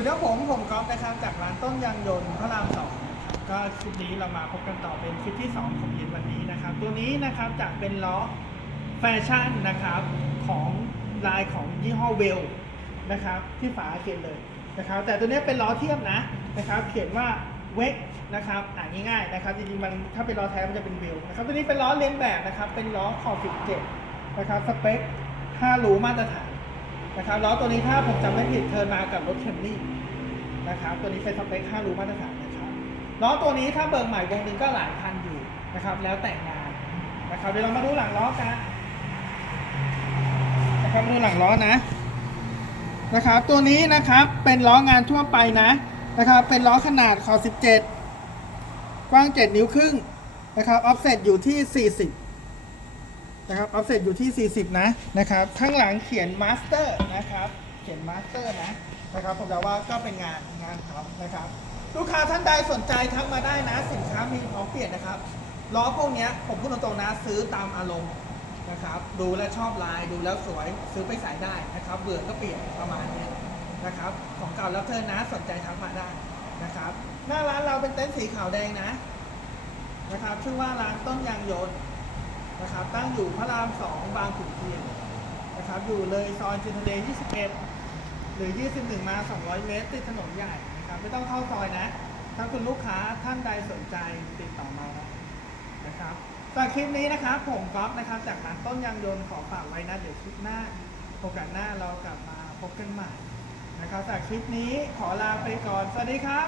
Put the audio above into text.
สวัสดีครับผมผมก๊อฟนะครับจากร้านต้นยางยนต์พระรามสองก็คลิปนี้เรามาพบกันต่อเป็นคลิปที่2ของเย็นวันนี้นะครับ ตัวนี้นะครับจากเป็นล้อแฟชั่นนะครับของลายของยี่ห้อเวลนะครับที่ฝาเขียนเลยนะครับ แต่ตัวนี้เป็นล้อเทียบนะนะครับเขียนว่าเวกนะครับอ่านง่ายๆนะครับจริงๆมันถ้าเป็นล้อแท้มันจะเป็นเวลนะครับตัวนี้เป็นล้อเลนแบบนะครับเป็นล้อขอบ17นะครับสเปค5รูมาตรฐาน นะครับล้อตัวนี้ถ้าผมจำไม่ผิดเทินมากับรถแคมรี่นะครับ ตัวนี้เป็นสเปค5รูมาตรฐานนะครับล้อตัวนี้ถ้าเบิกใหม่วงหนึ่งก็หลายพันอยู่นะครับ แล้วแต่งานนะครับเดี๋ยวเรามาดูหลังล้อกันนะครับมาดูหลังล้อนะนะครับ ตัวนี้นะครับเป็นล้องานทั่วไปนะนะครับ เป็นล้อขนาดขอ17 กว้าง 7 นิ้วครึ่งนะครับออฟเซตอยู่ที่ 40 นะครับออฟเซตอยู่ที่ 40 นะนะครับข้างหลังเขียนมาสเตอร์นะครับเขียนมาสเตอร์นะนะครับผมจะว่าก็เป็นงานงานเขานะครับ ลูกค้าท่านใดสนใจทักมาได้นะ สินค้ามีพร้อมเปลี่ยนนะครับล้อพวกเนี้ยผมพูดตรงๆนะซื้อตามอารมณ์นะครับดูแลชอบลายดูแล้วสวยซื้อไปใส่ได้นะครับ เบื่อก็เปลี่ยนประมาณเนี้ยนะครับของเก่าแล้วเธอนะสนใจทักมาได้นะครับหน้าร้านเราเป็นเต็นท์สีขาวแดงนะนะครับชื่อว่าร้านต้นยางยนต์ นะครับตั้งอยู่พระราม 2 บางขุนเทียนนะครับอยู่เลยซอยจินทะเล 21 หรือ 21 มา 200 เมตร ติดถนนใหญ่นะครับไม่ต้องเข้าซอยนะ ถ้าคุณลูกค้าท่านใดสนใจติดต่อมาได้นะครับจากคลิปนี้นะครับผมก๊อฟนะครับ จากร้านต้นยางยนต์ขอฝากไว้นะ เดี๋ยวคลิปหน้าโอกาสหน้าเรากลับมาพบกันใหม่นะครับจากคลิปนี้ขอลาไปก่อน สวัสดีครับ